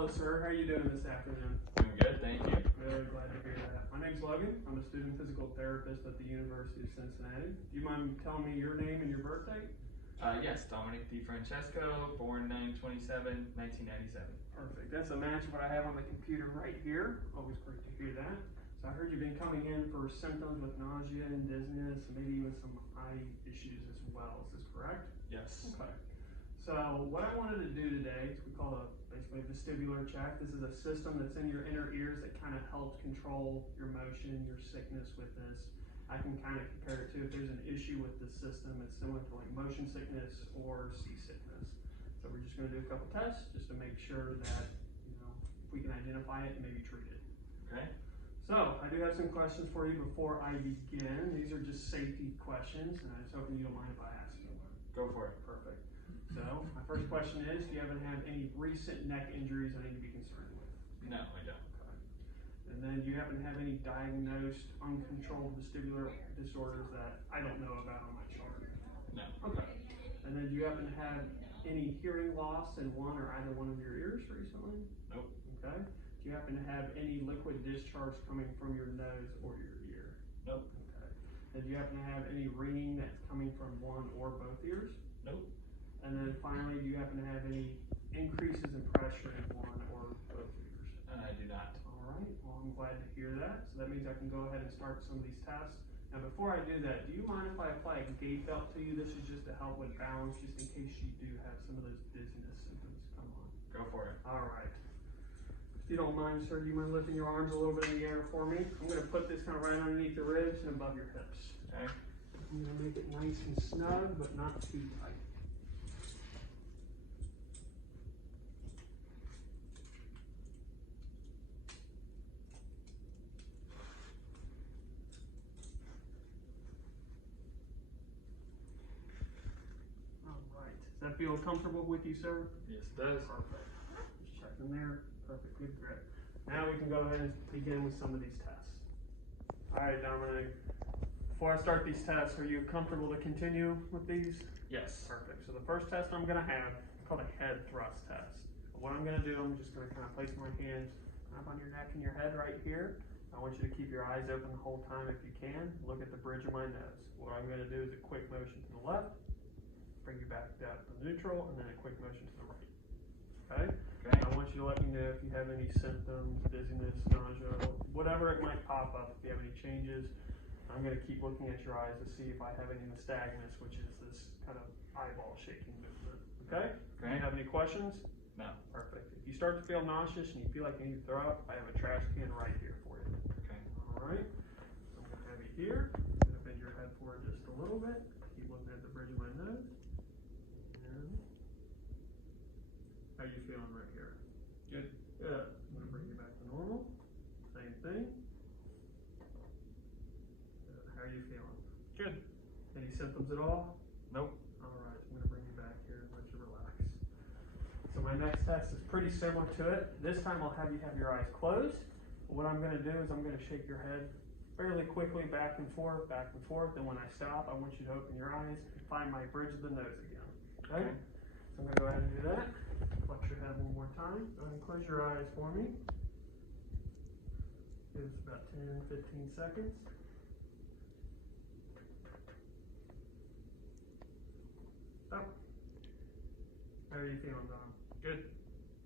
Hello, sir. How are you doing this afternoon? Doing good, thank you. Very glad to hear that. My name's Logan. I'm a student physical therapist at the University of Cincinnati. Do you mind telling me your name and your birthday? Yes, Dominic DiFrancesco, born 9/27, 1997. Perfect. That's a match of what I have on the computer right here. Always great to hear that. So I heard you've been coming in for symptoms with nausea and dizziness, and maybe even some eye issues as well. Is this correct? Yes. Okay. So what I wanted to do today is we call basically a vestibular check. This is a system that's in your inner ears that kind of helps control your motion, your sickness with this. I can kind of compare it to if there's an issue with the system, it's similar to like motion sickness or seasickness. So we're just going to do a couple tests just to make sure that, if we can identify it and maybe treat it. Okay. So I do have some questions for you before I begin. These are just safety questions, and I was hoping you don't mind if I ask you one. Go for it. Perfect. So my first question is, do you happen to have any recent neck injuries I need to be concerned with? No, I don't. Okay. And then do you happen to have any diagnosed uncontrolled vestibular disorders that I don't know about on my chart? No. Okay. And then do you happen to have any hearing loss in one or either one of your ears recently? Nope. Okay. Do you happen to have any liquid discharge coming from your nose or your ear? Nope. Okay. And do you happen to have any ringing that's coming from one or both ears? Nope. And then finally, do you happen to have any increases in pressure in one or both ears? I do not. All right, well, I'm glad to hear that. So that means I can go ahead and start some of these tests. Now, before I do that, do you mind if I apply a gait belt to you? This is just to help with balance, just in case you do have some of those dizziness symptoms come on. Go for it. All right. If you don't mind, sir, do you mind lifting your arms a little bit in the air for me? I'm going to put this kind of right underneath the ribs and above your hips. Okay. I'm going to make it nice and snug, but not too tight. Does that feel comfortable with you, sir? Yes, it does. Perfect. Just checking there. Perfect. Good grip. Now we can go ahead and begin with some of these tests. All right, Dominic. Before I start these tests, are you comfortable to continue with these? Yes. Perfect. So the first test I'm going to have is called a head thrust test. What I'm going to do, I'm just going to kind of place my hands up on your neck and your head right here. I want you to keep your eyes open the whole time if you can. Look at the bridge of my nose. What I'm going to do is a quick motion to the left, bring you back down to neutral, and then a quick motion to the right. Okay? Okay. I want you to let me know if you have any symptoms, dizziness, nausea, whatever it might pop up. If you have any changes, I'm going to keep looking at your eyes to see if I have any nystagmus, which is this kind of eyeball shaking movement. Okay? Okay. Do you have any questions? No. Perfect. If you start to feel nauseous and you feel like you need to throw up, I have a trash can right here for you. Okay. All right. So I'm going to have you here. I'm going to bend your head forward just a little bit. Keep looking at the bridge of my nose. How you feeling right here? Good. Good. I'm going to bring you back to normal. Same thing. Good. How are you feeling? Good. Any symptoms at all? Nope. All right. I'm going to bring you back here and let you relax. So my next test is pretty similar to it. This time I'll have you have your eyes closed. What I'm going to do is I'm going to shake your head fairly quickly back and forth, and when I stop, I want you to open your eyes and find my bridge of the nose again. Okay? So I'm going to go ahead and do that. Flex your head one more time. Go ahead and close your eyes for me. Give us about 10, 15 seconds. Stop. How are you feeling, Don? Good.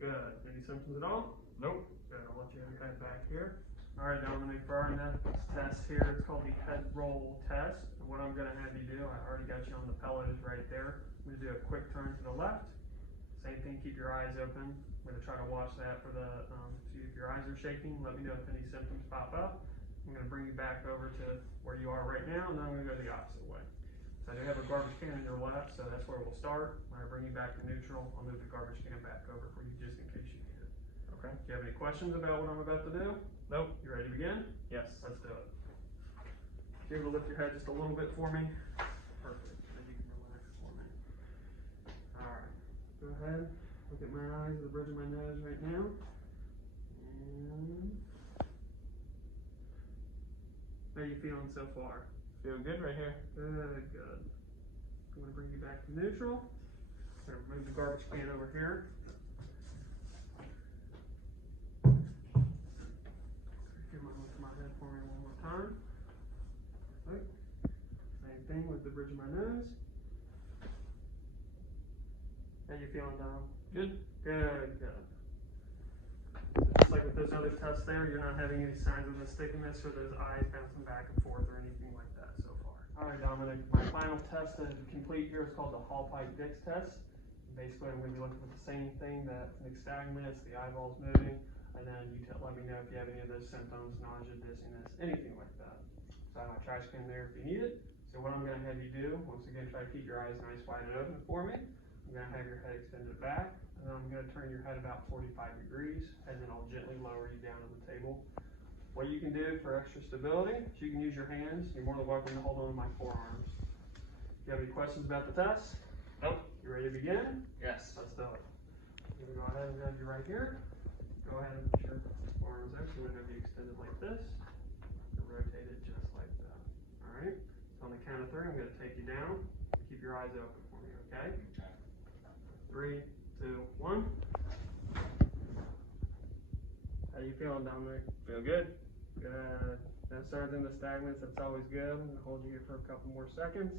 Good. Any symptoms at all? Nope. Good. I'll let you have your head back here. All right, Dominic, for our next test here, it's called the head roll test. And what I'm going to have you do, I already got you on the pillows right there. I'm going to do a quick turn to the left. Same thing, keep your eyes open. I'm going to try to watch that for the, see if your eyes are shaking. Let me know if any symptoms pop up. I'm going to bring you back over to where you are right now, and then I'm going to go the opposite way. So I do have a garbage can in your left, so that's where we'll start. When I bring you back to neutral, I'll move the garbage can back over for you just in case you need it. Okay. Do you have any questions about what I'm about to do? Nope. You ready to begin? Yes. Let's do it. Be able to lift your head just a little bit for me. Perfect. Then you can relax for me. All right. Go ahead. Look at my eyes, the bridge of my nose right now. And how are you feeling so far? Feel good right here. Good, good. I'm going to bring you back to neutral. I'm going to move the garbage can over here. towards my nose. How you feeling, Dom? Good. Good, good. Just like with those other tests there, you're not having any signs of the stickiness or those eyes bouncing back and forth or anything like that so far. Alright, Dominic, my final test to complete here is called the Hall-Pike-Dix test. Basically, I'm going to be looking for the same thing, that nystagmus, the eyeballs moving, and then you let me know if you have any of those symptoms, nausea, dizziness, anything like that. So I have my trash can there if you need it. So what I'm going to have you do, once again, try to keep your eyes nice wide open for me. I'm going to have your head extended back, and then I'm going to turn your head about 45 degrees, and then I'll gently lower you down to the table. What you can do for extra stability is you can use your hands. You're more than welcome to hold on to my forearms. Do you have any questions about the test? Nope. You ready to begin? Yes. Let's do it. I'm going to go ahead and have you right here. Go ahead and put your arms there, so we're going to be extended like this. And rotate it just like that. Alright? So on the count of 3, I'm going to take you down. Keep your eyes open for me, okay? Okay. 3, 2, 1. How you feeling down there? Feel good? Good. No signs in the nystagmus, that's always good. I'm going to hold you here for a couple more seconds.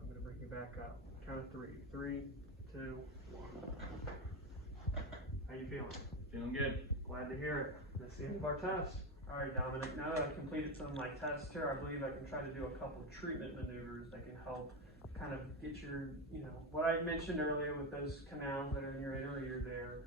I'm going to bring you back up. Count of 3. 3, 2, 1. How you feeling? Feeling good. Glad to hear it. That's the end of our test. Alright, Dominic, now that I've completed some of my tests here, I believe I can try to do a couple of treatment maneuvers that can help kind of get your, what I mentioned earlier with those canals that are in your inner ear there,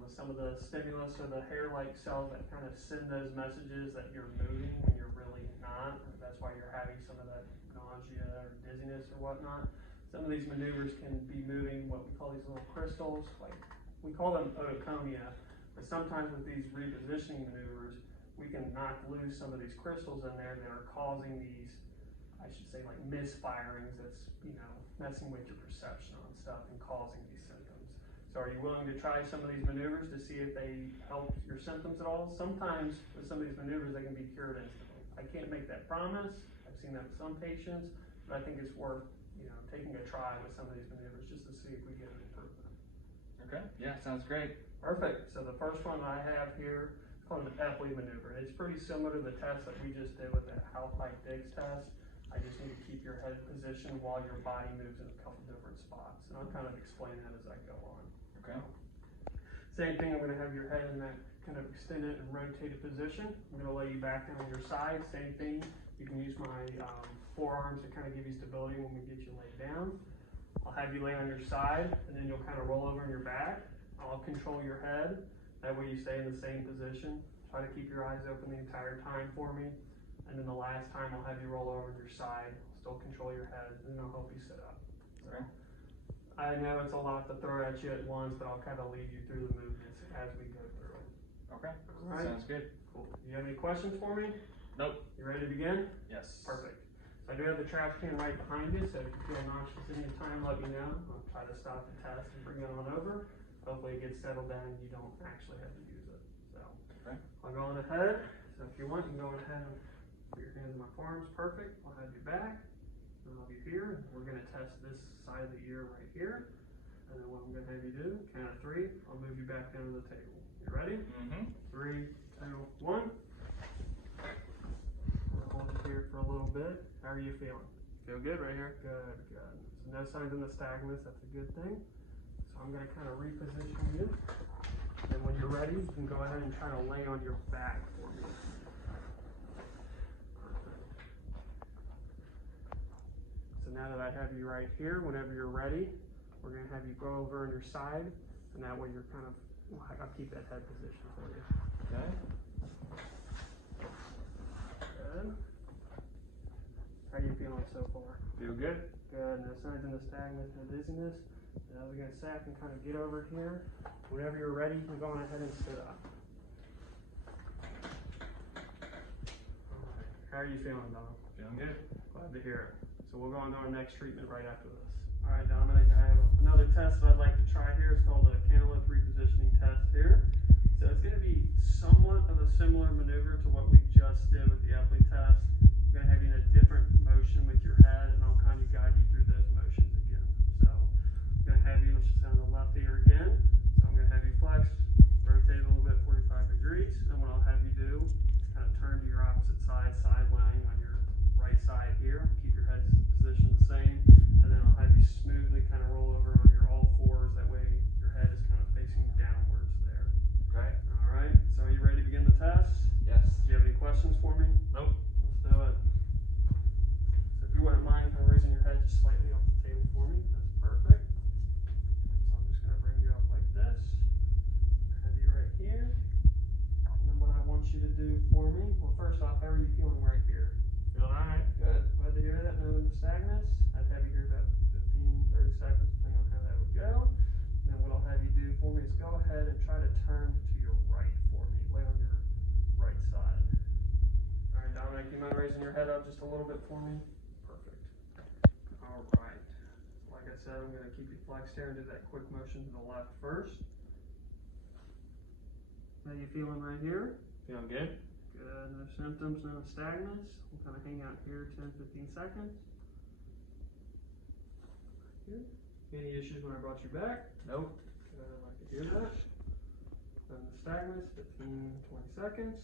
with some of the stimulus or the hair-like cells that kind of send those messages that you're moving when you're really not. That's why you're having some of that nausea or dizziness or whatnot. Some of these maneuvers can be moving what we call these little crystals, like we call them otoconia, but sometimes with these repositioning maneuvers, we can knock loose some of these crystals in there that are causing these, I should say, like misfirings that's, messing with your perception on stuff and causing these symptoms. So are you willing to try some of these maneuvers to see if they help your symptoms at all? Sometimes with some of these maneuvers, they can be cured instantly. I can't make that promise. I've seen that with some patients, but I think it's worth, taking a try with some of these maneuvers just to see if we get an improvement. Okay. Yeah, sounds great. Perfect. So the first one I have here is called an Epley maneuver. It's pretty similar to the test that we just did with the Hall-Pike-Dix test. I just need to keep your head positioned while your body moves in a couple different spots. And I'll kind of explain that as I go on. Okay. Same thing, I'm going to have your head in that kind of extended and rotated position. I'm going to lay you back down on your side. Same thing. You can use my forearms to kind of give you stability when we get you laid down. I'll have you lay on your side, and then you'll kind of roll over on your back. I'll control your head. That way you stay in the same position. Try to keep your eyes open the entire time for me. And then the last time I'll have you roll over on your side, still control your head, and then I'll help you sit up. So, Okay. I know it's a lot to throw at you at once, but I'll kind of lead you through the movements as we go through it. Okay. All right. Sounds good. Cool. Do you have any questions for me? Nope. You ready to begin? Yes. Perfect. So I do have the trash can right behind you, so if you feel nauseous any time, let me know. I'll try to stop the test and bring it on over. Hopefully it gets settled down and you don't actually have to use it. So Okay. I'll go on ahead. So if you want, you can go on ahead and put your hands in my forearms. Perfect. I'll have you back. And I'll be here. We're going to test this side of the ear right here. And then what I'm going to have you do, count of 3, I'll move you back down to the table. You ready? Mm-hmm. 3, 2, 1. We'll hold it here for a little bit. How are you feeling? Feel good right here. Good, good. So no signs of nystagmus, that's a good thing. So I'm going to kind of reposition you. And when you're ready, you can go ahead and try to lay on your back for me. Perfect. So now that I have you right here, whenever you're ready, we're going to have you go over on your side. And that way you're kind of, I'll keep that head position for you. Okay. Good. How are you feeling so far? Feel good. Good. No signs of nystagmus, no dizziness. And I was going to say, I can kind of get over here. Whenever you're ready, you can go on ahead and sit up. How are you feeling, Dom? Feeling good. Glad to hear it. So we'll go on to our next treatment right after this. All right, Dominic, I have another test that I'd like to try here. It's called a cantaloupe repositioning test here. So it's going to be somewhat of a similar maneuver to what we just did with the Epley test. I'm going to have you in a different motion with your head, and I'll kind of guide you through those motions again. So I'm going to have you, let's just on the left ear again. So I'm going to have you flex, rotate a little bit 45 degrees, and what I'll have you do is kind of turn to your opposite side, side lying on your right side here. Keep your for me? Well, first off, how are you feeling right here? Feeling alright? Good. Glad to hear that. No nystagmus. I'd have you here about 15, 30 seconds, depending on how that would go. Then what I'll have you do for me is go ahead and try to turn to your right for me. Lay on your right side. All right, Dominic, you mind raising your head up just a little bit for me? Perfect. All right. Like I said, I'm going to keep you flexed here and do that quick motion to the left first. How you feeling right here? Feeling good? Good. No symptoms, no nystagmus. We'll kind of hang out here 10, 15 seconds. Good. Any issues when I brought you back? Nope. Good. I'd like to hear that. No nystagmus, 15, 20 seconds.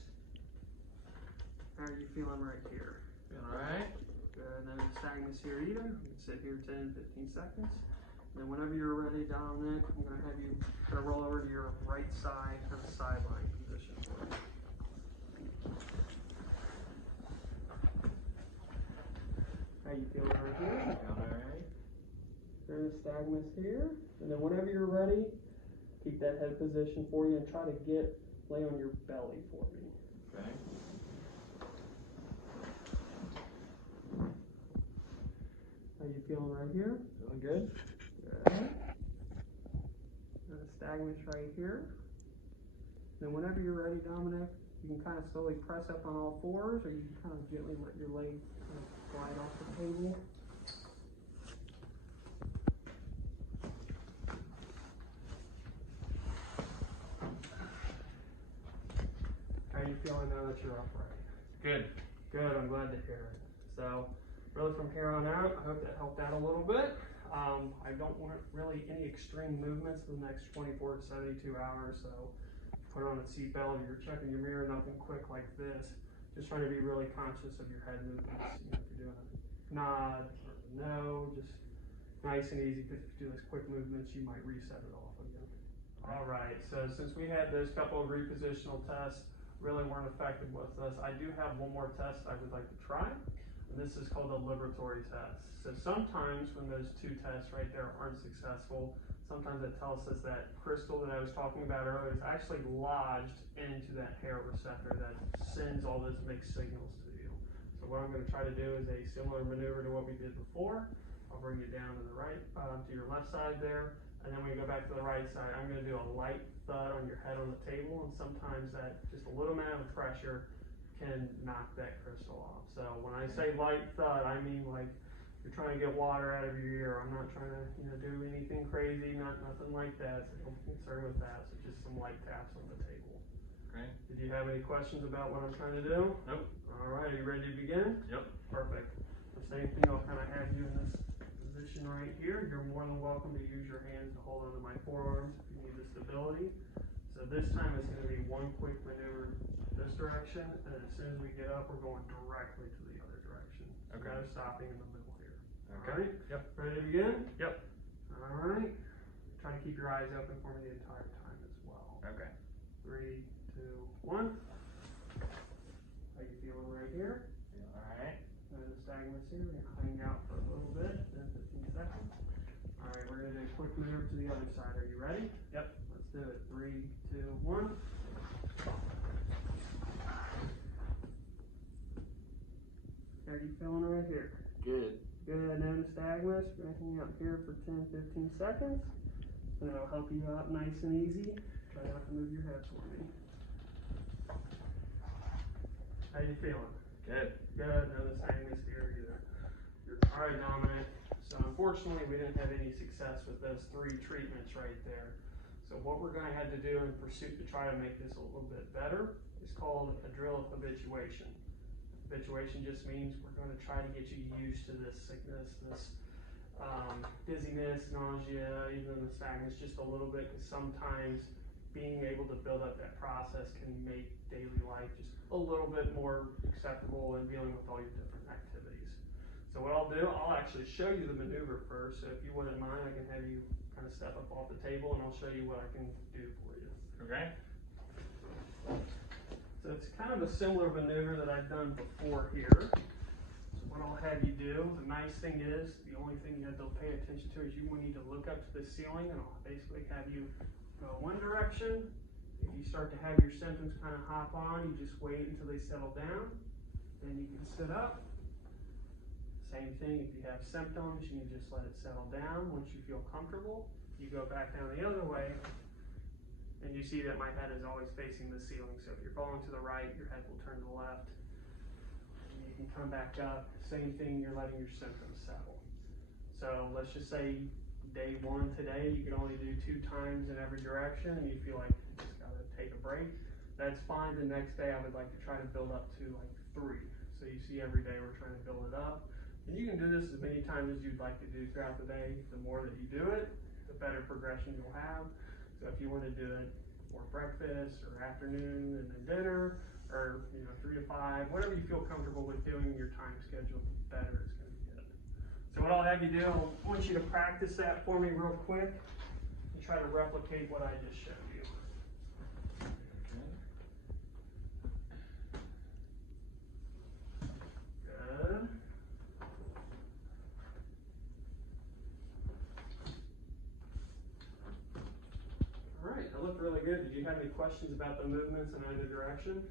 How are you feeling right here? Feeling alright? Good. No nystagmus here either. We can sit here 10, 15 seconds. And then whenever you're ready, Dominic, I'm going to have you kind of roll over to your right side, kind of sideline position for you. How you feeling right here? Feeling alright? No nystagmus here. And then whenever you're ready, keep that head position for you and try to lay on your belly for me. Okay. How you feeling right here? Feeling good? Good. Nystagmus right here. Then whenever you're ready, Dominic, you can kind of slowly press up on all fours, or you can kind of gently let your leg kind of slide off the table. How are you feeling now that you're upright? Good. Good, I'm glad to hear it. So, really from here on out, I hope that helped out a little bit. I don't want really any extreme movements for the next 24 to 72 hours, so put on a seatbelt, if you're checking your mirror, nothing quick like this. Just trying to be really conscious of your head movements. You know, if you're doing a nod or a no, just nice and easy, because if you do those quick movements, you might reset it off again. All right, so since we had those couple of repositional tests, really weren't effective with us, I do have one more test I would like to try. And this is called a liberatory test. So sometimes when those two tests right there aren't successful, sometimes it tells us that crystal that I was talking about earlier is actually lodged into that hair receptor that sends all those mixed signals to you. So what I'm going to try to do is a similar maneuver to what we did before. I'll bring you down to the right, to your left side there, and then when you go back to the right side, I'm going to do a light thud on your head on the table, and sometimes that just a little amount of pressure can knock that crystal off. So when I say light thud, I mean like you're trying to get water out of your ear. I'm not trying to, do anything crazy, nothing like that. So don't be concerned with that. So just some light taps on the table. Okay. Did you have any questions about what I'm trying to do? Nope. All right, are you ready to begin? Yep. Perfect. The same thing, I'll kind of have you in this position right here. You're more than welcome to use your hands to hold onto my forearms if you need the stability. So this time it's going to be one quick maneuver this direction, and as soon as we get up, we're going directly to the other direction. Okay. No stopping in the middle here. Okay. All right? Yep. Ready to begin? Yep. All right. Try to keep your eyes open for me the entire time as well. Okay. 3, 2, 1. How you feeling right here? Feeling alright? No nystagmus here. We're going to hang out for a little bit, 10, 15 seconds. All right, we're going to do a quick maneuver to the other side. Are you ready? Yep. Let's do it. 3, 2, 1. How are you feeling right here? Good. Good. No nystagmus. We're going to hang out here for 10, 15 seconds. And it'll help you out nice and easy. Try not to move your head for me. How you feeling? Good. Good. No nystagmus here either. All right, Dominic. So unfortunately, we didn't have any success with those 3 treatments right there. So what we're going to have to do in pursuit to try to make this a little bit better is called a drill of habituation. Habituation just means we're going to try to get you used to this sickness, this dizziness, nausea, even the nystagmus just a little bit, because sometimes being able to build up that process can make daily life just a little bit more acceptable in dealing with all your different activities. So what I'll do, I'll actually show you the maneuver first, so if you wouldn't mind, I can have you kind of step up off the table and I'll show you what I can do for you. Okay. So it's kind of a similar maneuver that I've done before here. So what I'll have you do, the nice thing is, the only thing you have to pay attention to is you will need to look up to the ceiling, and I'll basically have you go one direction If you start to have your symptoms kind of hop on, you just wait until they settle down. Then you can sit up. Same thing, if you have symptoms, you can just let it settle down. Once you feel comfortable, you go back down the other way. And you see that my head is always facing the ceiling. So if you're falling to the right, your head will turn to the left. And you can come back up. Same thing, you're letting your symptoms settle. So let's just say day 1 today, you can only do 2 times in every direction and you feel like you just gotta take a break. That's fine. The next day I would like to try to build up to like 3. So you see every day we're trying to build it up. And you can do this as many times as you'd like to do throughout the day. The more that you do it, the better progression you'll have. So if you want to do it for breakfast or afternoon and then dinner, or 3 to 5, whatever you feel comfortable with doing, your time schedule, the better it's going to get. So what I'll have you do, I want you to practice that for me real quick and try to replicate what I just showed you. Good. All right, that looked really good. Did you have any questions about the movements in either direction?